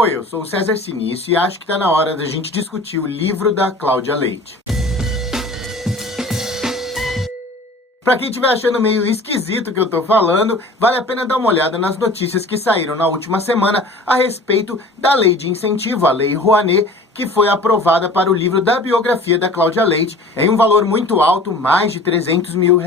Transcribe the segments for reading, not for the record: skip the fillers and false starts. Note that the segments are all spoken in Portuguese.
Oi, eu sou o César Sinício e acho que está na hora da gente discutir o livro da Cláudia Leite. Pra quem estiver achando meio esquisito o que eu tô falando, vale a pena dar uma olhada nas notícias que saíram na última semana a respeito da lei de incentivo, a Lei Rouanet, que foi aprovada para o livro da biografia da Cláudia Leite, em um valor muito alto, mais de R$300 mil.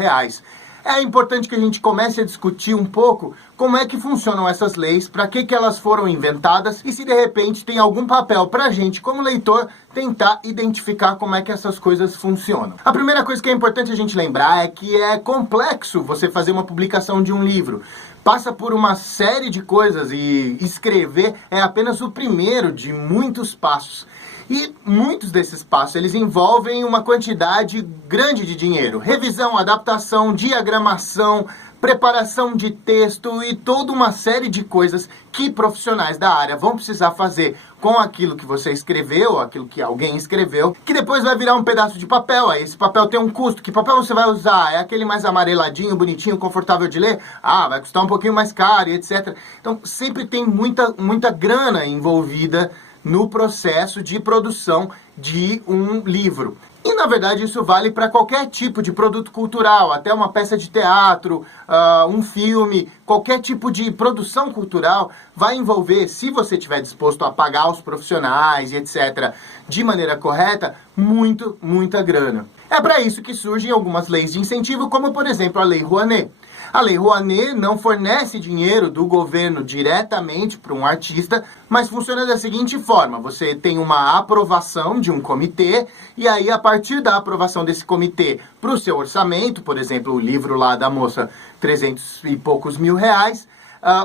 É importante que a gente comece a discutir um pouco como é que funcionam essas leis, para que elas foram inventadas e se de repente tem algum papel para a gente, como leitor, tentar identificar como é que essas coisas funcionam. A primeira coisa que é importante a gente lembrar é que é complexo você fazer uma publicação de um livro. Passa por uma série de coisas e escrever é apenas o primeiro de muitos passos. E muitos desses passos, eles envolvem uma quantidade grande de dinheiro. Revisão, adaptação, diagramação, preparação de texto e toda uma série de coisas que profissionais da área vão precisar fazer com aquilo que você escreveu, aquilo que alguém escreveu, que depois vai virar um pedaço de papel. Aí esse papel tem um custo. Que papel você vai usar? É aquele mais amareladinho, bonitinho, confortável de ler? Ah, vai custar um pouquinho mais caro e etc. Então sempre tem muita grana envolvida no processo de produção de um livro. E, na verdade, isso vale para qualquer tipo de produto cultural, até uma peça de teatro, um filme, qualquer tipo de produção cultural vai envolver, se você estiver disposto a pagar os profissionais e etc., de maneira correta, muita grana. É para isso que surgem algumas leis de incentivo, como, por exemplo, a Lei Rouanet. A Lei Rouanet não fornece dinheiro do governo diretamente para um artista, mas funciona da seguinte forma: você tem uma aprovação de um comitê, e aí a partir da aprovação desse comitê para o seu orçamento, por exemplo, o livro lá da moça, 300 e poucos mil reais,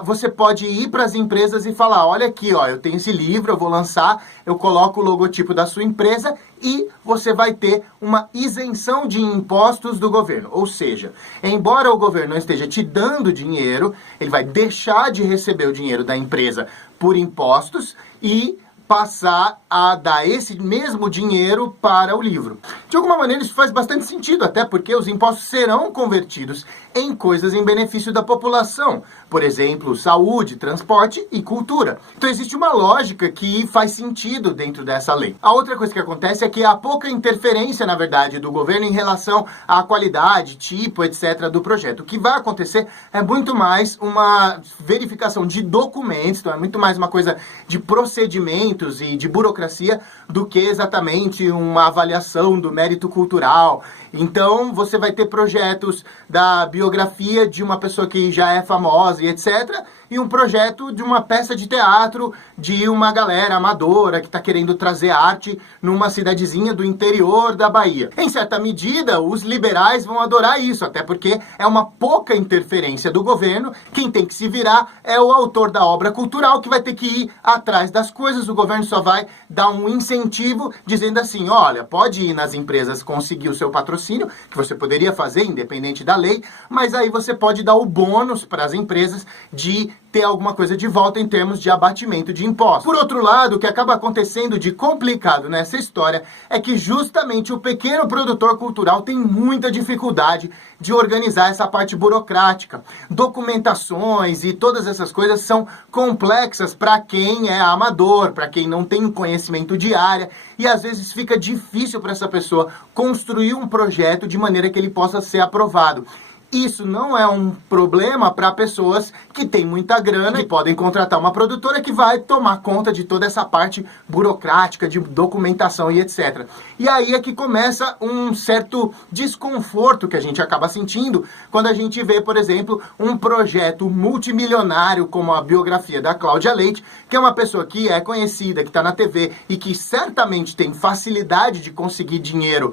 você pode ir para as empresas e falar: olha aqui, ó, eu tenho esse livro, eu vou lançar, eu coloco o logotipo da sua empresa e você vai ter uma isenção de impostos do governo. Ou seja, embora o governo não esteja te dando dinheiro, ele vai deixar de receber o dinheiro da empresa por impostos e passar a dar esse mesmo dinheiro para o livro. De alguma maneira isso faz bastante sentido, até porque os impostos serão convertidos em coisas em benefício da população. Por exemplo, saúde, transporte e cultura. Então existe uma lógica que faz sentido dentro dessa lei. A outra coisa que acontece é que há pouca interferência, na verdade, do governo em relação à qualidade, tipo, etc. do projeto. O que vai acontecer é muito mais uma verificação de documentos, então é muito mais uma coisa de procedimentos e de burocracia do que exatamente uma avaliação do mérito cultural. Então você vai ter projetos da biografia de uma pessoa que já é famosa e etc., e um projeto de uma peça de teatro de uma galera amadora que está querendo trazer arte numa cidadezinha do interior da Bahia. Em certa medida, os liberais vão adorar isso, até porque é uma pouca interferência do governo. Quem tem que se virar é o autor da obra cultural, que vai ter que ir atrás das coisas. O governo só vai dar um incentivo dizendo assim: olha, pode ir nas empresas conseguir o seu patrocínio, que você poderia fazer independente da lei, mas aí você pode dar o bônus para as empresas de ter alguma coisa de volta em termos de abatimento de impostos. Por outro lado, o que acaba acontecendo de complicado nessa história é que justamente o pequeno produtor cultural tem muita dificuldade de organizar essa parte burocrática. Documentações e todas essas coisas são complexas para quem é amador, para quem não tem conhecimento de área, e às vezes fica difícil para essa pessoa construir um projeto de maneira que ele possa ser aprovado. Isso não é um problema para pessoas que têm muita grana e podem contratar uma produtora que vai tomar conta de toda essa parte burocrática, de documentação e etc. E aí é que começa um certo desconforto que a gente acaba sentindo quando a gente vê, por exemplo, um projeto multimilionário como a biografia da Cláudia Leite, que é uma pessoa que é conhecida, que está na TV e que certamente tem facilidade de conseguir dinheiro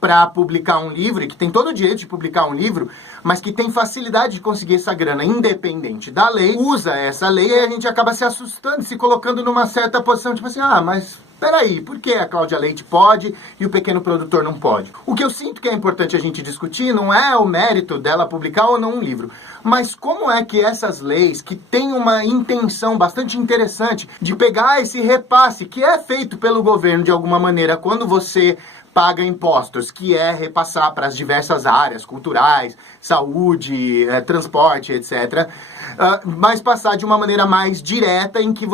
para publicar um livro, e que tem todo o direito de publicar um livro, mas que tem facilidade de conseguir essa grana independente da lei, usa essa lei e a gente acaba se assustando, se colocando numa certa posição, tipo assim: mas peraí, por que a Cláudia Leite pode e o pequeno produtor não pode? O que eu sinto que é importante a gente discutir não é o mérito dela publicar ou não um livro, mas como é que essas leis, que têm uma intenção bastante interessante de pegar esse repasse que é feito pelo governo de alguma maneira quando você paga impostos, que é repassar para as diversas áreas culturais, saúde, transporte, etc. Mas passar de uma maneira mais direta em que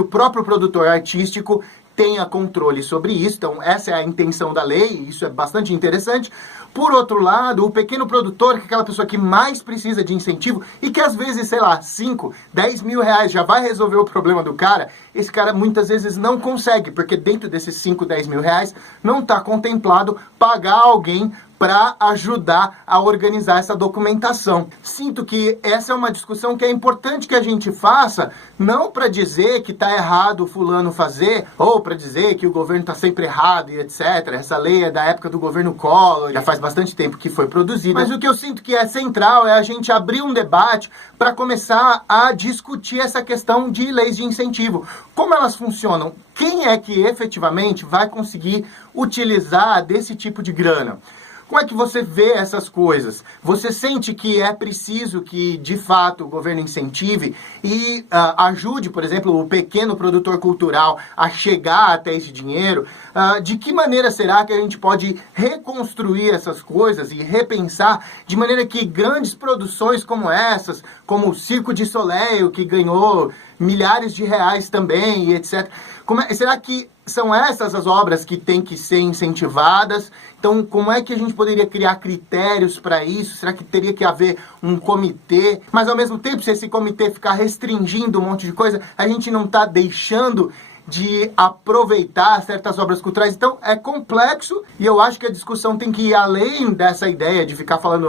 o próprio produtor artístico tenha controle sobre isso. Então, essa é a intenção da lei, e isso é bastante interessante. Por outro lado, o pequeno produtor, que é aquela pessoa que mais precisa de incentivo e que às vezes, sei lá, 5, 10 mil reais já vai resolver o problema do cara, esse cara muitas vezes não consegue, porque dentro desses 5, 10 mil reais não está contemplado pagar alguém para ajudar a organizar essa documentação. Sinto que essa é uma discussão que é importante que a gente faça, não para dizer que está errado o fulano fazer, ou para dizer que o governo está sempre errado e etc. Essa lei é da época do governo Collor, já faz bastante tempo que foi produzida. Mas o que eu sinto que é central é a gente abrir um debate para começar a discutir essa questão de leis de incentivo. Como elas funcionam? Quem é que efetivamente vai conseguir utilizar desse tipo de grana? Como é que você vê essas coisas? Você sente que é preciso que, de fato, o governo incentive e ajude, por exemplo, o pequeno produtor cultural a chegar até esse dinheiro? De que maneira será que a gente pode reconstruir essas coisas e repensar de maneira que grandes produções como essas, como o Circo de Soleil, que ganhou milhares de reais também, e etc. Será que são essas as obras que têm que ser incentivadas? Então, como é que a gente poderia criar critérios para isso? Será que teria que haver um comitê? Mas, ao mesmo tempo, se esse comitê ficar restringindo um monte de coisa, a gente não está deixando de aproveitar certas obras culturais. Então, é complexo e eu acho que a discussão tem que ir além dessa ideia de ficar falando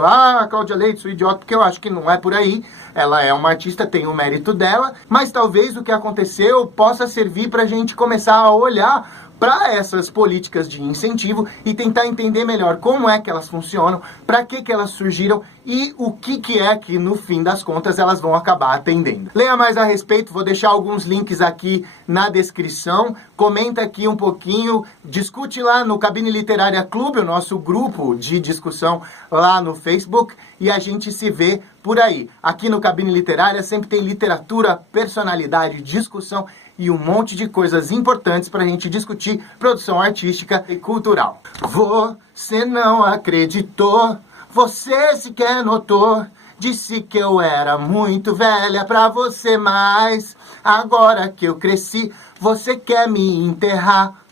Cláudia Leite, sou idiota, porque eu acho que não é por aí. Ela é uma artista, tem o mérito dela, mas talvez o que aconteceu possa servir para a gente começar a olhar para essas políticas de incentivo e tentar entender melhor como é que elas funcionam, para que elas surgiram e o que é que, no fim das contas, elas vão acabar atendendo. Leia mais a respeito, vou deixar alguns links aqui na descrição, comenta aqui um pouquinho, discute lá no Cabine Literária Clube, o nosso grupo de discussão lá no Facebook, e a gente se vê por aí. Aqui no Cabine Literária sempre tem literatura, personalidade, discussão e um monte de coisas importantes para a gente discutir produção artística e cultural. Você não acreditou, você sequer notou, disse que eu era muito velha pra você, mas agora que eu cresci, você quer me enterrar.